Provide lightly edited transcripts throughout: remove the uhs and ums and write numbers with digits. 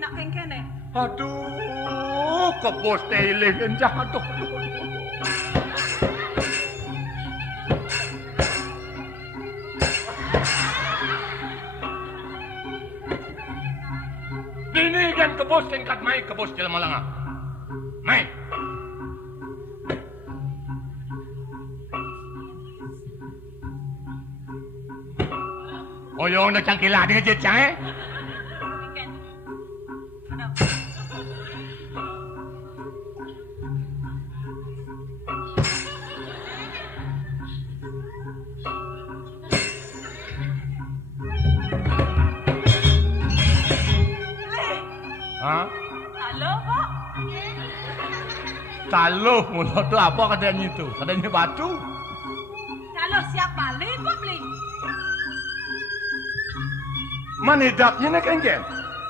nak kene. Aduh, kebos teleh enjah aduh. Ini kan kebos tingkat mai kebos jelema langa. Mai. Oyong nak cangkilah dengan jejak Hah? Halo, Pak. Taluh mula tu apa katanya itu? Katanya batu. Halo, siap balik, Pak beli. Manidapnya nak kengken?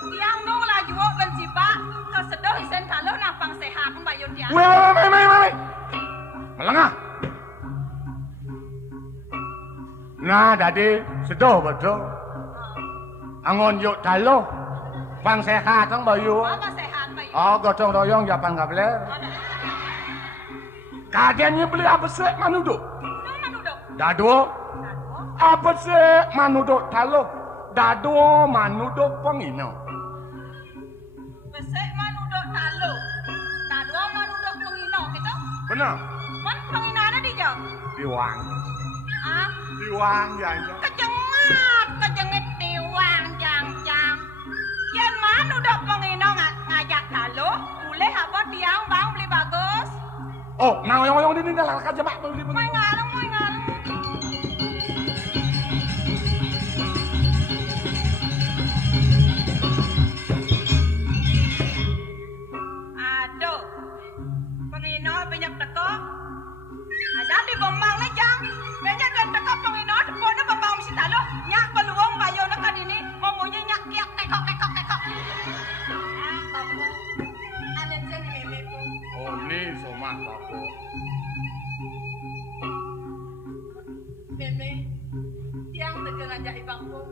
Tiang nung lagi wok benci, Pak. Kesedoh isen kalau napang sehat bayun tiang. Wei. Melengah. Nah, dadi sedoh betul. Angon yuk taluh. Pang sehat kan bayu. Apa sehat, Pak? Oh, gotong royong japan gabeler. Kagennya beli apa sih manuduk? Manuduk. Dado. Apa sih manuduk taluh? Dado manuduk pengino. Besek manuduk taluh. Dado manuduk pengino gitu. Benar. Man penginana di jauh. Diwang. Ah? Diwang yang. Kejengit diwang jang. Yen manuduk pengino ngajak taluh, boleh apa tiang bang beli bagus? Oh, nah oyong ini dah lah jemaah beli Mau ngalung. Aduh, pengino banyak teko. Ada di bombang nih jang. Banyak dan teko pengino deponya bombang mesti taluh. Nyak peluang bayo nak ini ngomongnya nyak kiak tekok. Oh, ni somah bapak. Meme, tiang tega ngajak ibangku.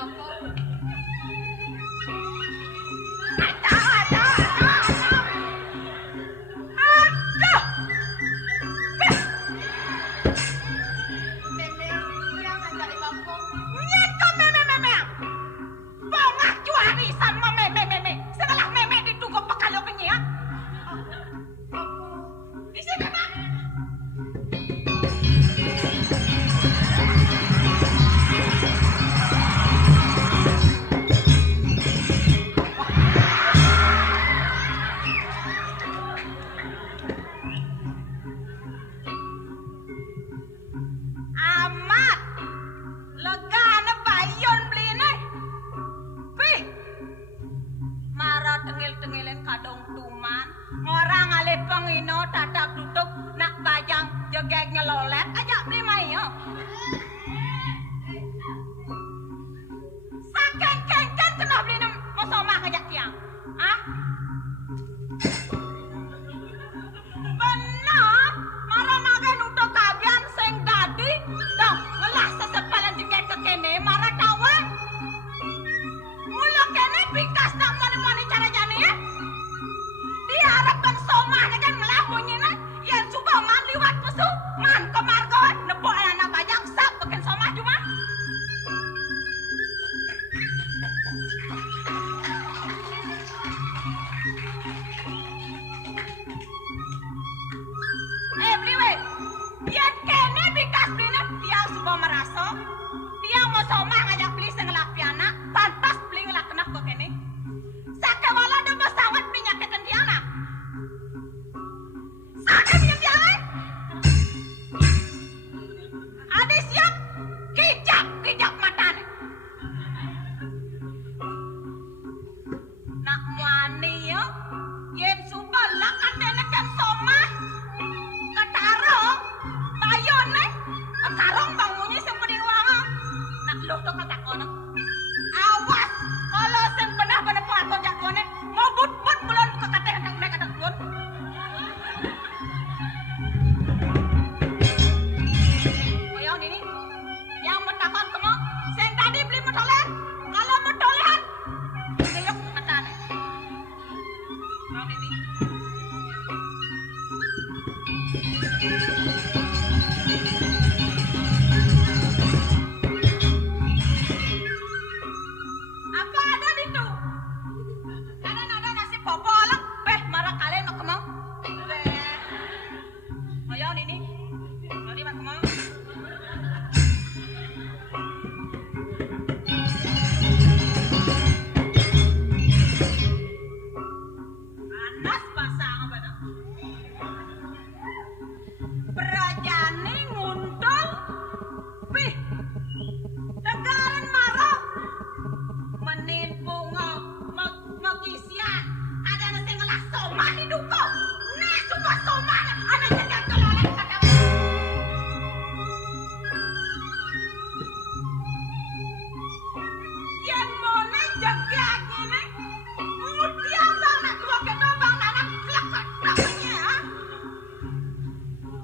Apa? Aduh! Meme, tiang ngajak ibangku. Nyeko meme. Bongah cuari sama meme. Setelah meme ditunggu pekalo penyiak. Di sini, Pak. Amat legane bayon beli Pih marah tengil-tengilen kadong tuman orang ale pengino dadak duduk nak bajang jegek nyelolet ajak beli mayo saking kengken kena beli mosomah ngajak tiang ah benar marah naga nutuk kabian sing dadi dong ngelah sesepalan jegek ke kene marah kawan mula kene pikas nak mani cara jani ya diharapkan somah kan ngelah bunyinan yang suka man liwat pesu man kemargo Apa ada di tu? Ada nasi popolak. Beh, marah kalian nak kemau? Beh. Ayo ini. Mari mak kemau. Panas pasang apa dah? Berajani nguntul. Pih. Tegaran marah. Menin bunga magisian ada nasi ngelah soma di duko nih suka soma ada jajan keloleh kata yang mana jaga gini kemudian bang nak dua kena bang nak kelak-kelaknya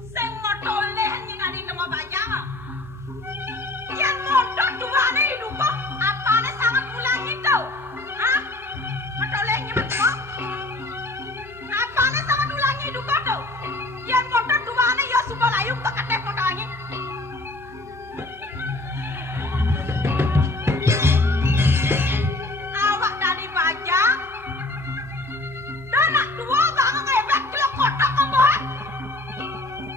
sing motoleh nyinari nama bajang yang mondok dua nih duko apa nih sangat ulangi tau hah motolehnya macam apa nih sangat ulangi duko tau yang mondok dua nih ya subal ayung tak ketep motolangi awak dari bajang dan nak dua bang ngebek kelak kotak kembali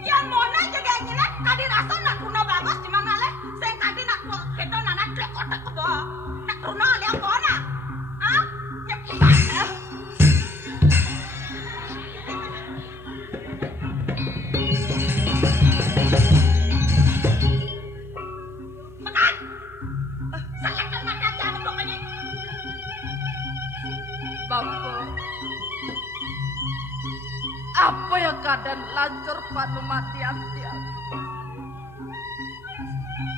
yang mana jaga nyine kadi rasa nak tuna bagus di mana leh sing kadi nak kita nak klek kotak ke bawah nak tuna liang kona ah nyepat makan selekkan makan jangan dong ini Bapak, apa yang keadaan lancar panu matian tiang?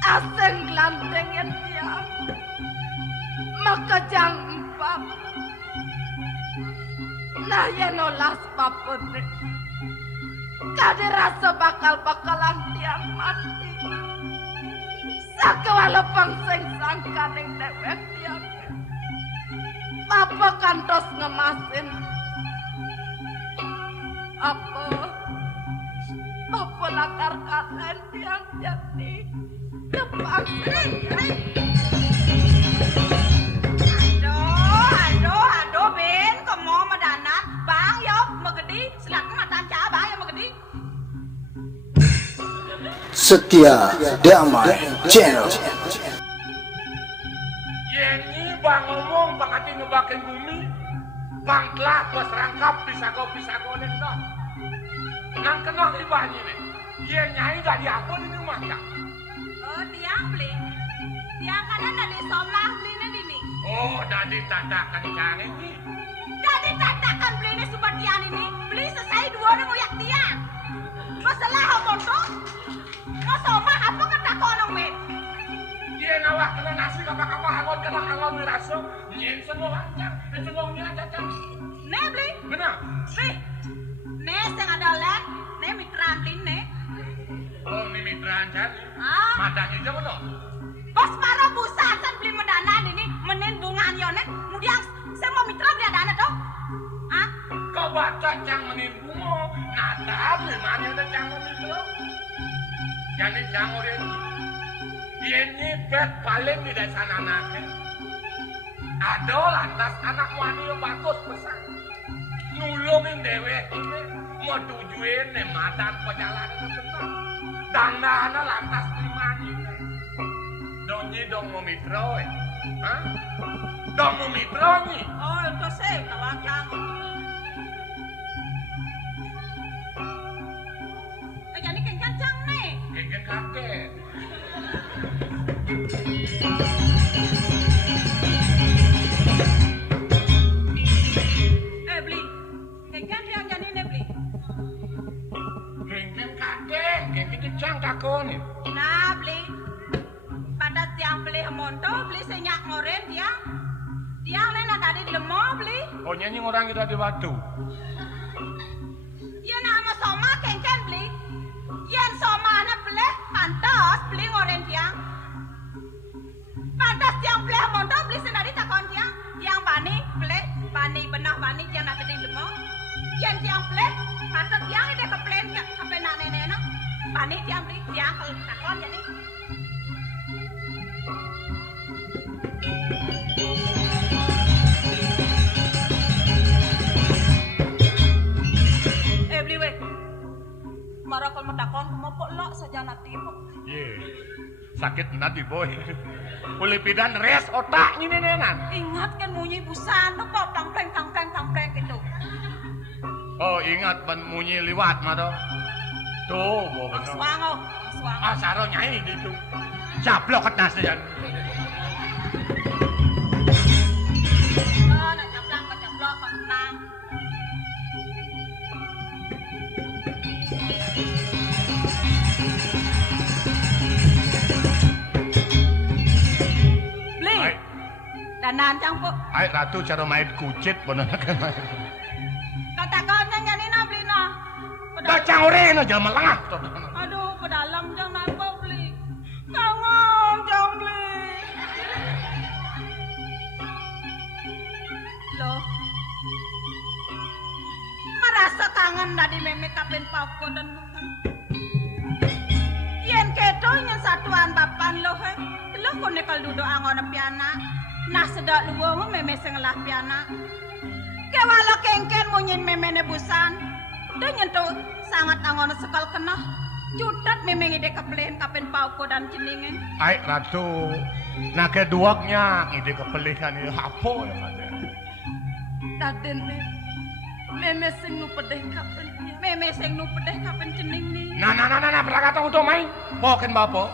Aseng gelantengin tiang, maka jangan empat. Nah ya nolas papun, kade rasa bakalan tiang mati. Sakawala pangseng sangka neng dewek tiang. Papa kantos ngemasin. Apa lakar kalian tiang jadi kepaksa. Aduh, Ben, kamu medanat, bang, yuk, megedi, silakan matan cah, bang, yang megedi. Setia Damai Channel. Yengi bang ngomong bang hati ngebakin bumi. Bang telah bos rangkap pisako nendok. Nang kenal ibanya nih. Ye nyai dari apa di rumah ya? Oh, tiang beli. Tiang kanan dari somah belinya dini. Oh, dari tatakan cang ini. Dari tatakan belinya super tiang ini, beli selesai dua orang ngoyak tiang. Masalah apa tuh? Mau somah apa kata kono men? Dia nawak kena nasi kapal hangon kena hangon miraso. Nyen semua lancar. Semua aja kan. Nih beli. Benar. Nih. Nih sing ada len, nih mitran beli nih. Oh, ini mitra ancar. Ah. Madanya aja benar. Bos maro busasan beli mendanan ini menin bunga anyonet. Kemudian saya mau mitra beli dana tuh. Hah? Kau baca cang menimbumu. Nada mana ada cang menimbu. Jadi cang orang ini bet paling di desa anaknya. Ada lantas anak wani yang bagus pesan. Nulungin dewek ini mau tujuin nih madan perjalanan benar. Dana lantas terima ini. Dong mau mitra, hah? Dong mau mitra nih. Oh, itu sih kalau jangan. Jadi kencang nih. Kayaknya kakek. Beli. Kencang yang jadi nih beli. Kayaknya kakek. Kayaknya kencang kakek nih. Nah beli. Pada tiang beli monto beli senyak ngoren tiang. Tiang lain ada di lemah beli. Oh nyanyi orang kita di batu. Ya nama soma kencang beli. Yang soma anak beli pantas beli ngoren tiang. Pantas tiang beli monto beli sendiri takon tiang. Tiang bani beli bani benah bani tiang ada di lemah. Yen tiang plen, kata tiang ide ke plen ke penak nenek no. Pani tiang beli tiang kalau takon jadi. Beli weh. Marah kalau mentakon mau lo saja nanti po. Ye. Sakit nanti boy. Ulipidan res otaknya nenenan. Ingat kan munyi busan no kok tangpleng gitu. Oh ingat ban munyi liwat mah doh. Tuh, boh bener. Swango. Ah saro nyai gitu. Jablok ket nasean. Nak jablok tenang. Beli. Danan cang po. Ai ratu cara main kucit bener kan. Katakan nyanyi na beli na. Bacang ore na jamal lengah. Aduh, pedalam jang napa beli. Kangen jang beli. Loh. Merasa kangen dari meme kapen pako dan bukan. Yen keto yen satuan bapan lo he. Lo kone kal duduk angon piana. Nah sedak luwo meme sengelah piana. Kewala kengken munyin meme nebusan. Dan nyentuh sangat angon sekal kena. Jutat meme ngide kepelin kapen pako dan jeningin. Ai ratu. Nah keduaknya ide kepelikan ini hapo ya ada. Daden meme sing nu pedeh kapen dia. Meme sing nu pedeh kapen jening ni. Nah berkata untuk main. Poken bapo.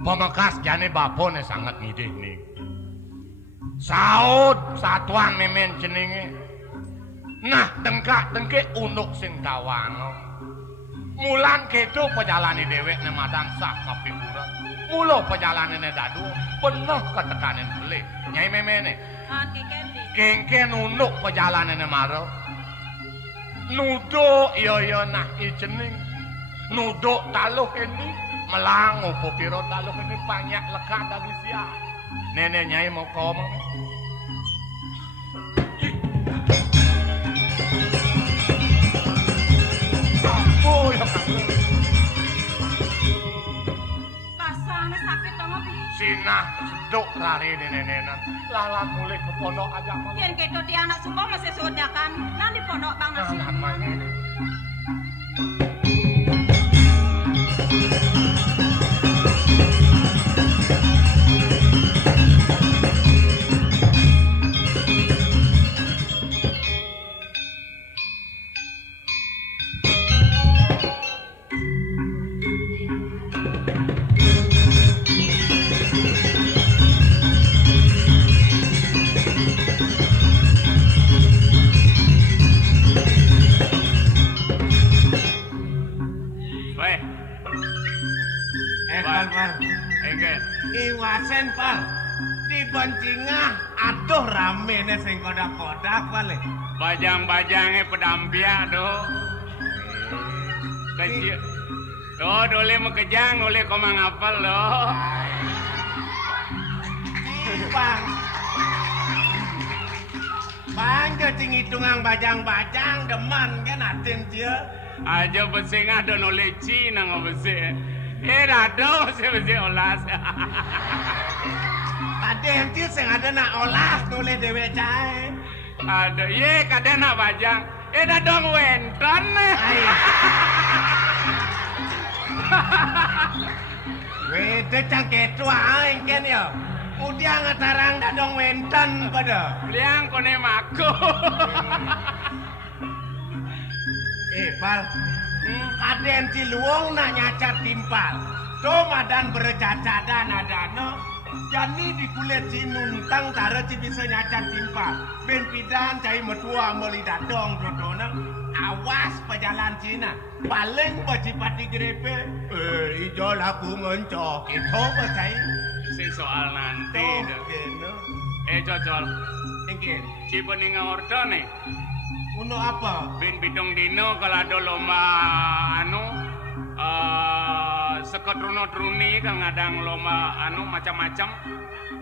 Pemakas jane bapone sangat ngidih nih. Saud satuan memen jenenge. Nah dengke unuk sing tawango. Mulan kedo pejalani dewek ne madang sak kapiburan. Mulo pejalanane dadu penuh ketekanan beli. Nyai memene. Kan keken di. Kengken unuk pejalanane maro. Nudo iya nah ijening. Nudo taluh ini. Melang opo piro taluh ini banyak lekat dari sia. Nenek nyai mau ngomong. Apa ya kamu? Pasane sakit dong abi. Sinah seduk rari nenenan. Lala mulai ke pondok aja mau. Yen keto di anak subuh masih sudakan. Nanti pondok bang nasi. Iwasen pal di bencingah aduh rame nih sing kodak-kodak pale Bajang-bajangnya pedampia doh. Kecil. Doh dole mau kejang, dole kau mangapal doh. Bang cing hitungan bajang-bajang deman kan atin dia. Aja besing ada nole Cina nggak besing. Rado saya besi olas. Ada yang dia sing ada nak olas nule dewe cai. Ada ye kada nak bajang. Dong wenton. Wede cangketu aing ken ya. Udia ngatarang dadong wenton pada. Liang kone mako. Pal. Kaden Ciluong nak nyacar timpal. Domadan bercacadan adano. Jani di kulit cinuntang tara ci bisa nyacar timpal. Ben pidan cai metua meli dadong dodonang. Awas pejalan Cina. Paling pati grepe. Ijo laku ngencok. Itu cai. Si soal nanti. Cocol. Engkin. Cipening ordo nih. Uno apa? Bin bidung dino kalau ada lomba Sekotruno-truni kang ngadang lomba anu macam-macam.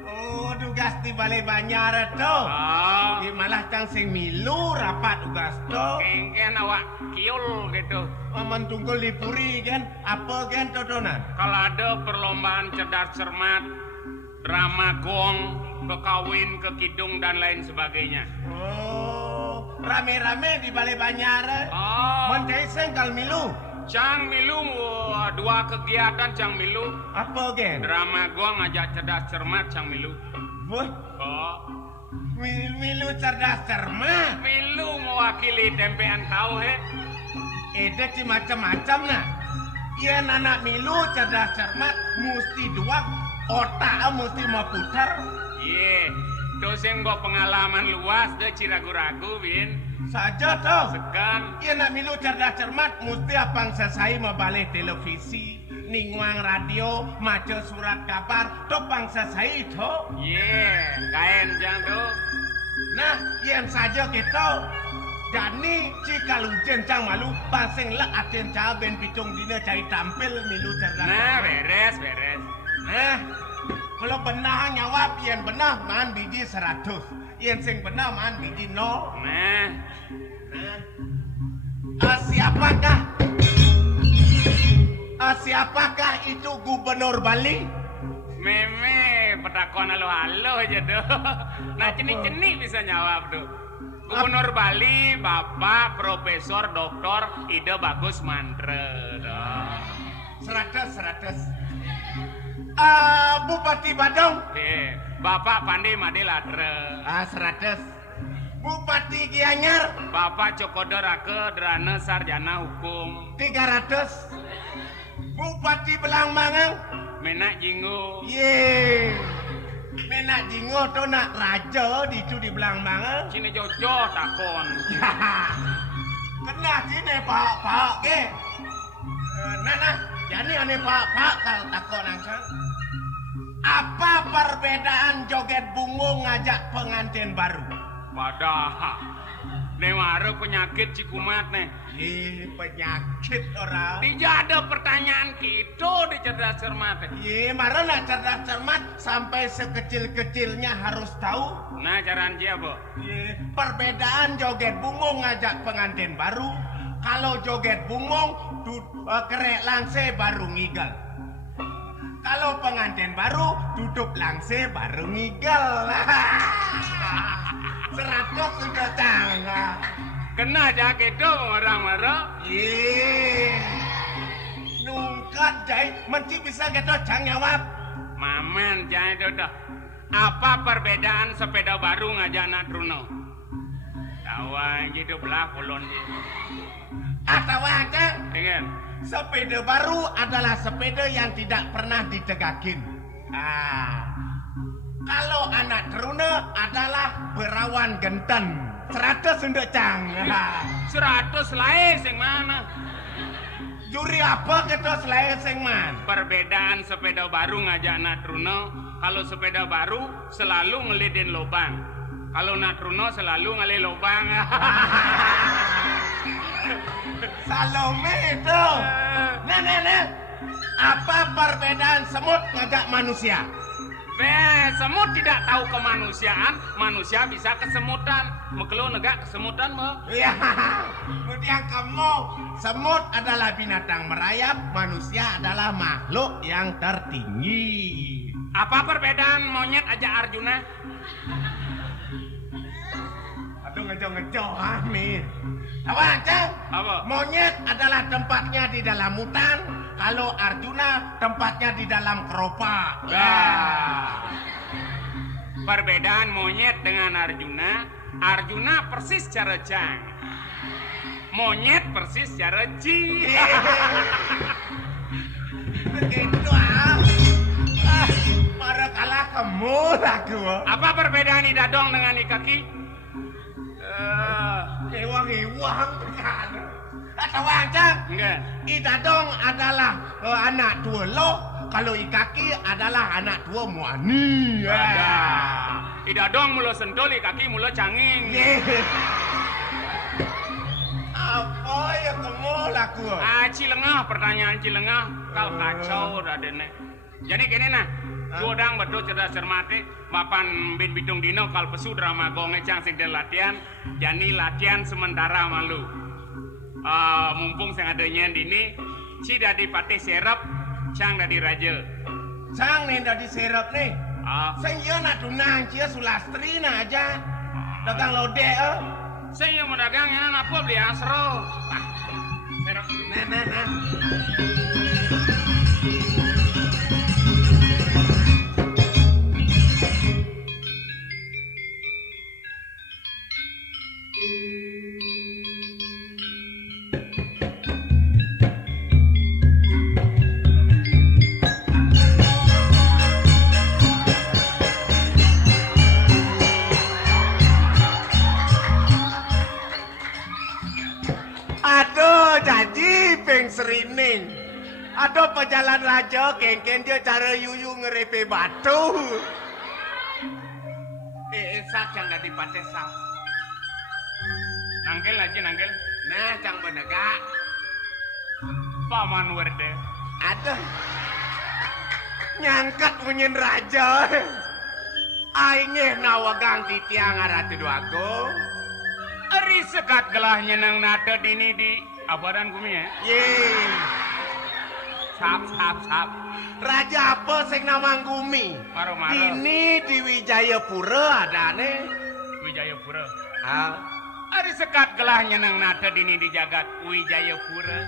Oh, tugas di Balai Banjar to. Ah, Malah cang sing milu rapat tugas to. kengken awak kiul gitu. Mentunggul lipuri kan, apa kan totonan? Kalau ada perlombaan cerdas cermat, drama gong, kekawin, kekidung dan lain sebagainya. Oh, rame-rame di Balai Banjar. Oh, Mencai sengkal milu. Cang Milu, dua kegiatan Cang Milu. Apa kan? Drama gong ngajak cerdas cermat Cang Milu. Wah, Oh, milu cerdas cermat. Milu mewakili tempean tahu he. Ada ci macam-macam nah. Iya anak milu cerdas cermat mesti dua otak mesti mau putar. Ye, dosen gua pengalaman luas deh ciragu-ragu, Win. Saja toh. Sekan, Iya nak milu cerdas cermat mesti apang selesai membalik televisi, ningwang radio, maca surat kabar, topang selesai toh. ye, kain jang tuh. Nah, yang saja kita. Jani jika lu jencang malu, pasang lah aten caben pitung dina cari tampil milu cerdas. Nah, cermat. beres. Nah, kalau benar nyawab yang benar man biji 100, yang sing benar man biji 0. Nah, Siapakah itu Gubernur Bali? meme petakon halo aja tuh. Nah, ceni-ceni bisa jawab tuh. Gubernur Bali, Bapak Profesor Dr. Ide Bagus Mantre. 100. Bupati Badung. Bapak Pandi Madilatre. 100. Bupati Gianyar. Bapak Cokodo Rake Drana Sarjana Hukum. 300. Bupati Belangmangang. Menak Jinggo. Ye. Menak jingo to nak raja di tu di Belangmangang. Cini Jojo takon. Kena sini pak ke. Nah, jadi ane pak kalau takut langsung. Apa perbedaan joget bungo ngajak pengantin baru? Wadah. Ne waru penyakit cikumat nih. Penyakit orang. Tidak ada pertanyaan gitu di cerdas cermat. Marah nak cerdas cermat sampai sekecil-kecilnya harus tahu. Nah, caraan dia, Bu. Perbedaan joget bungo ngajak pengantin baru. Kalau joget bungo kerek langse baru ngigal. Kalau pengantin baru duduk langse baru ngigal. 100 sudah tangga. Kena aja gitu orang-orang. Nungkat jai mesti bisa gitu cang jawab. Mamen jangan itu dah. Apa perbedaan sepeda baru ngajak anak Truno? Kawan gitu belah kulon. Atau aja Ingin? sepeda baru adalah sepeda yang tidak pernah ditegakin. Kalau anak Truno adalah berawan genten. 100 untuk cang. 100 lain sing mana? Juri apa kita selain sing man? Perbedaan sepeda baru ngajak anak Truno. Kalau sepeda baru selalu ngelidin lubang. Kalau anak Truno selalu ngalih lubang. Salome itu. Nah. Apa perbedaan semut ngajak manusia? Semut tidak tahu kemanusiaan, manusia bisa kesemutan. Mekelo negak kesemutan mo. Ya, yang kamu. Semut adalah binatang merayap, manusia adalah makhluk yang tertinggi. Apa perbedaan monyet aja Arjuna? Aduh ngejo-ngejo Amin. Tahu aja? Apa? Monyet adalah tempatnya di dalam hutan. Kalau Arjuna tempatnya di dalam keropak. Perbedaan monyet dengan Arjuna, Arjuna persis cara jang. Monyet persis cara ji. Begitu para kalah kamu lagu. Apa perbedaan Idadong dengan Ikaki? Ewang-ewang kan. Atau aja? Enggak. Idadong adalah anak tua lo. Kalau Ikaki adalah anak tua muani. Idadong mulo sentul, Ikaki mulo canging. Apa ya kamu laku? Cilengah, pertanyaan Cilengah. Kau kacau Raden. Jadi gini nah, godang betul cerdas cermati, mapan bin bitung dino kal pesu drama gonge cang sing latihan, jadi latihan sementara malu. Mumpung sing adanya dini, ci dadi patih serap, cang dadi raja. Cang nih dadi serap nih. Sing yo nak tunang cia Sulastri na aja. Dagang lode Saya mau dagang enak apa beli asro. Serap. Nah. Aduh, jadi peng serining. Aduh, pejalan raja, kengken dia cara yuyu ngerepe batu. Sak yang dari patesal. Nangkel aja nangkel. Nah, cang benegak. Paman werde. Aduh, nyangkat punyin raja. Aingeh nawagang di tiang Ratu Dwagung. Ari sekat gelah nyenang nada dini di abadan kumi ya. Ye. Sap. Raja apa sing namang gumi? Maro-maro. Dini di Wijayapura adane. Wijayapura. Ah, Ari sekat gelah nyenang nada dini di jagat Wijayapura.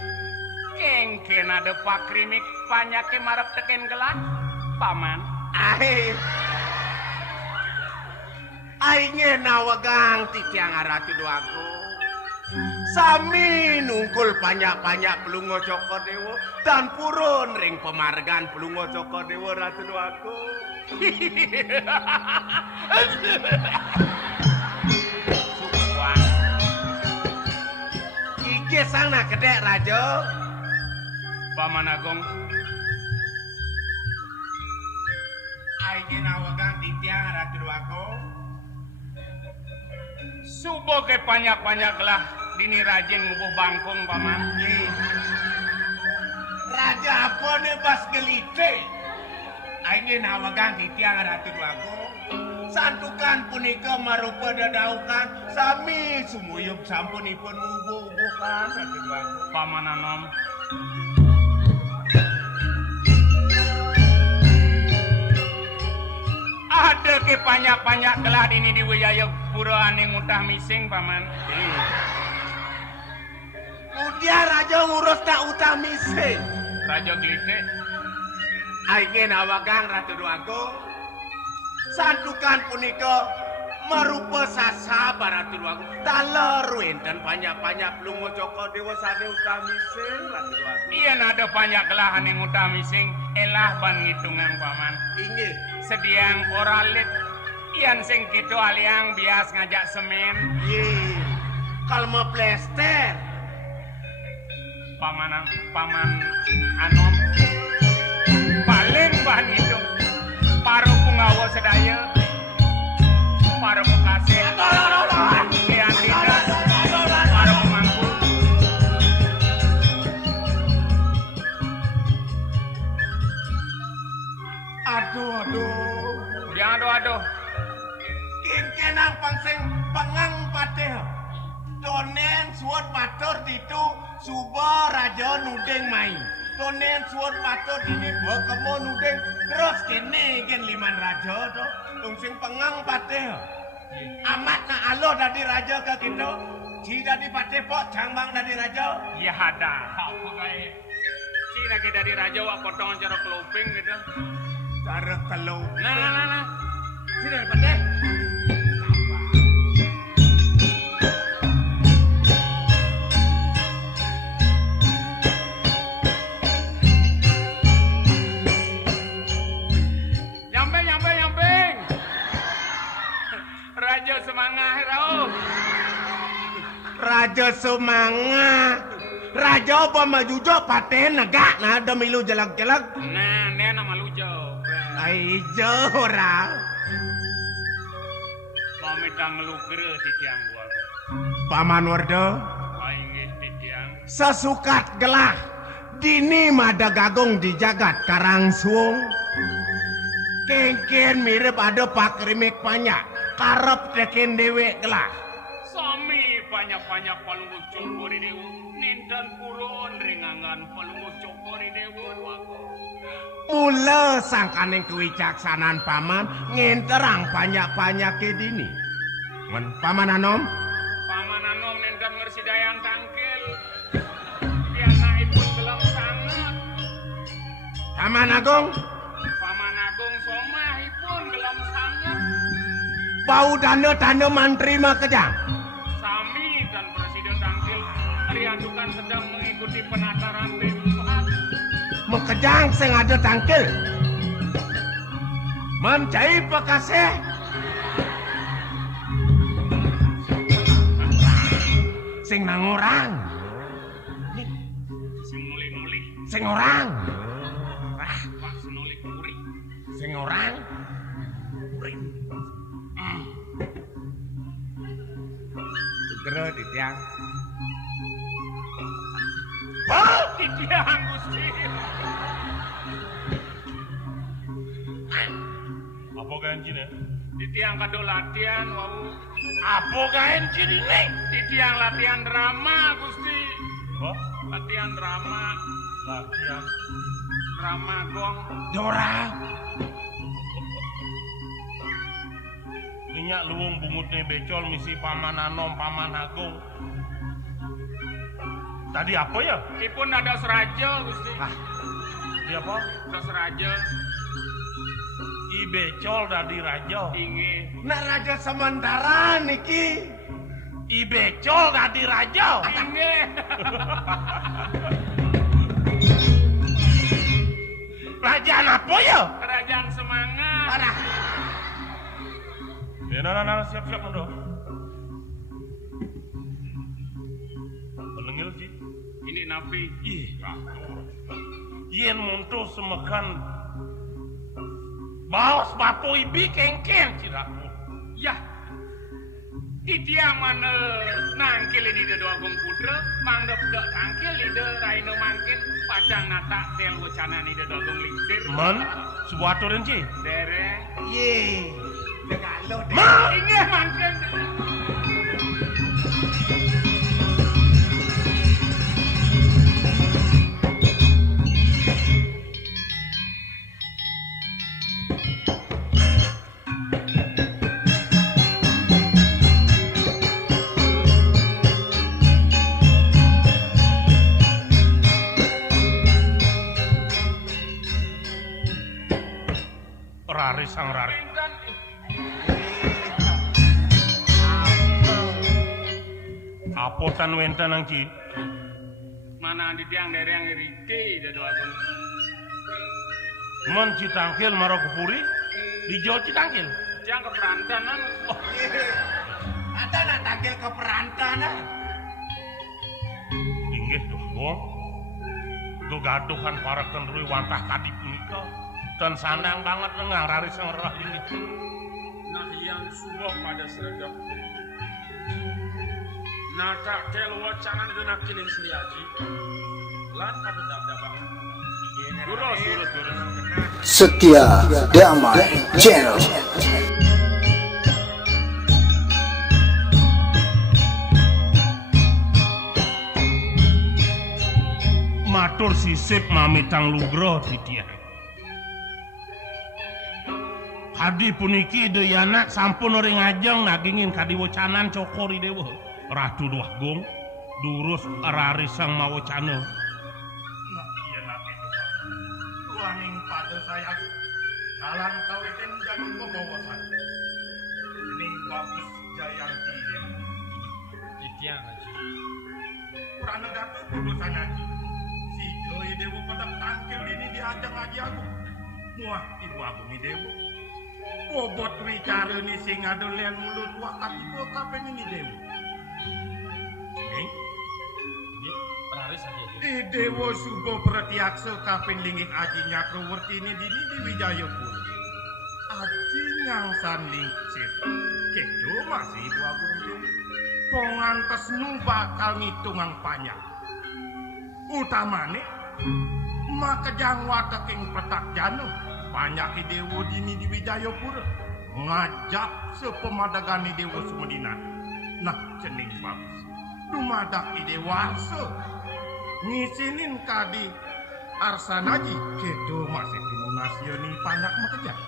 Kengken ada pakrimik panyake marap teken gelah. Paman. ae. Aingnya nawagang titiang Ratu Dwagung. Sami nungkul panyak-panyak pelungo Joko Dewa dan purun ring pemargan pelungo Joko Dewa Ratu Dwagung. Sukuan. Iki sana kedek raja. Paman Agung. Aingnya nawagang titiang Ratu Dwagung. Subo ke panyak-panyak gelah dini rajin ngubuh bangkung paman. Raja apa nih bas gelite? Aingin nawagang titiang Ratu Dwagung. Santukan punika marupa dadaukan sami sumuyup sampunipun ngubuh-ngubuhan Ratu Dwagung. Paman Anom. Ada ke panyak-panyak gelah dini di Wijayapura ane ngutah mising paman. Udia raja ngurus tak utami se. Raja Glite. Aingin nawagang Ratu Dwagung. Santukan punika marupa sasa Ratu Dwagung. Taler wenten panyak-panyak pelungo Joko Dewa sane utami se Ratu Dwagung. Iya ada panyak gelah ane ngutah mising elah ban ngitungan paman. Inggih. Sediang oralit ian sing kitu aliang bias ngajak semen. Ye. Kalma plester. Paman Anom paling bahan itu paruh pungawa sedaya paruh pekasih kian tidak paruh mampu Aduh. jangan aduh Kinkenang pangsing pengang pateh. Donen suwot matur ditu suba raja nudeng mai. Donen suwot matur dini bakemo nudeng terus kene gen liman raja to. Tungsing pengang pateh. Amat na alo dadi raja ke kita. Ci dadi pateh pok jambang dadi raja. ya ada apa kaya si lagi dari raja wak potongan cara keloping gitu Cara telu. nah Ci dari pateh. nyamping raja semangat rauh Raja Sumanga. Raja apa maju jo pateh negak nah demilu jelak-jelak. nah ini nama lujo Ai jo ora. mau medang ngelugere di tiang gua Paman Wardo. inggih di sesukat gelah dini mada gagong di jagat Karangsuung. Kengken mirip ada pak rimek banyak karep teken dewe gelah. Sami banyak-banyak palungguh cokori dewa. Nindan purun ringangan palungguh cokori dewa wago. Mula sangkaning kewicaksanaan paman ngenterang banyak-banyak ke dini. Men paman anom? Paman anom nindan ngersi dayang tangkil. Biasa ibu gelam sangat. Paman agung? Paman agung somah ipun gelam sangat. Bau tanda-tanda mantri mah kejang. Sami dan Presiden Tangkil Riandukan sedang mengikuti penataran tempat. Mekejang sing ada tangkil. Mencai pekasih. Sing nangurang. Sing muli-muli. Sing orang. Pak senulik muri. Sing orang. Segera ditiang. Oh, titiang Gusti. Apa ganjin ya? Titiang kado latihan wau. Apa ganjin ini? Titiang latihan drama Gusti. Oh, Latihan drama. latihan. Drama gong. Dora. Minyak luwung bungutnya becol misi paman anom paman agung. Tadi apa ya? Ipun ada seraja Gusti. Di apa? Ada seraja. I becol dari raja. Inge. Nak raja sementara niki. I becol dari raja. Inge. Kerajaan apa ya? Kerajaan semangat. Parah. Ya, nah, siap-siap ndo. Penengil Ci. Ini Nafi. Ih, yen muntu semekan baos bapo ibi kengken ciraku. Ya. Titiang mana nangkil ini de doa gong putra, manggap dak tangkil ide raino mangkin pacang nata tel wacana ni de doa gong lingsir. Men, sebuah aturan Ci. Dereng. Ye. Dengar lo deh. Inge mangkin. Rari sang rari. Apotan wenten nang Ci. Mana di tiang dereng rite de doa gong. Men Citangkil maro kepuri dijual Citangkil. Tiang keperantanan. Ada nak tangkil ke perantanan. Inggih tuh gong. Gaduhan para kendrui wantah kadi punika. Dan sandang banget nengang rari sang rari ini. Nah yang subah pada seragam. Nata tel wacana di dona kiling seliaji. Lan pada dab-dabang. Durus. Setia Damai Channel. Matur sisip mamitang lugro titiah. Hadi puniki deyanak sampun ring ajeng nagingin kadiwacanan cokori dewa. Ratu Duah Gong durus rari sang mawacana. Nah, iya nak itu Pak. Tuaning pada saya dalam kawitin jadi pembawasan. Ini bagus Jayanti ini. Titiang aja. Kurang dapat urusan haji. Si Joy Dewa pedang tangkil ini diajak haji aku. Muah ibu aku ni Dewa. Bobot wicara ni sing ada lian mulut wakat ibu kapen ini Dewa. Dewa subo pratiaksa kaping linggih aji nyakrowertini dini di Wijayapura. Aji nyangsan lingcir. Kedo masih ibu aku ini. Pongantes nu bakal ngitung ang panjang. utamane makejang wateking petak jano banyak dewa dini di Wijayapura ngajak sepemadagani dewa Sumedina. Nah cening bagus dumadak ide warsa ngisinin kadi arsanaji kedo masih pinunasioni banyak makejang.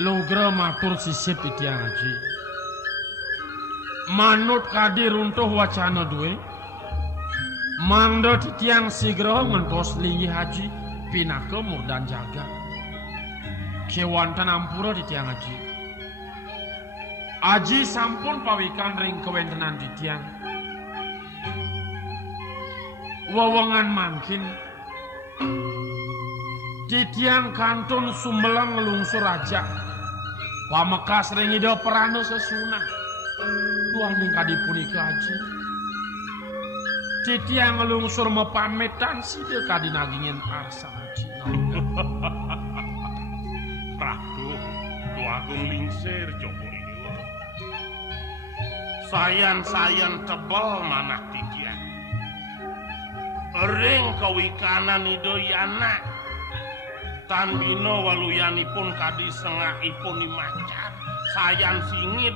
Logra matur sisip itiang haji. Manut kadi runtuh wacana duwe. Mangdo titiang sigra ngentos lingi haji pinaka murdan jaga. Kewantan ampura titiang haji. Aji sampun pawikan ring kewentenan titiang. Wawangan mangkin titiang kantun Sumbelang ngelungsur aja. Pamekas ring ida perana sesunang. Tuan ning kadi punika haji. Titiang ngelungsur mepamitan sida kadi nagingin arsa haji. Ratu Tuagung lingsir Jopori dewa. Sayan-sayan tebal manah titiang. Ring kawikanan idoyana. Tan bino waluyanipun kadi sengahipun imacan. Sayan singit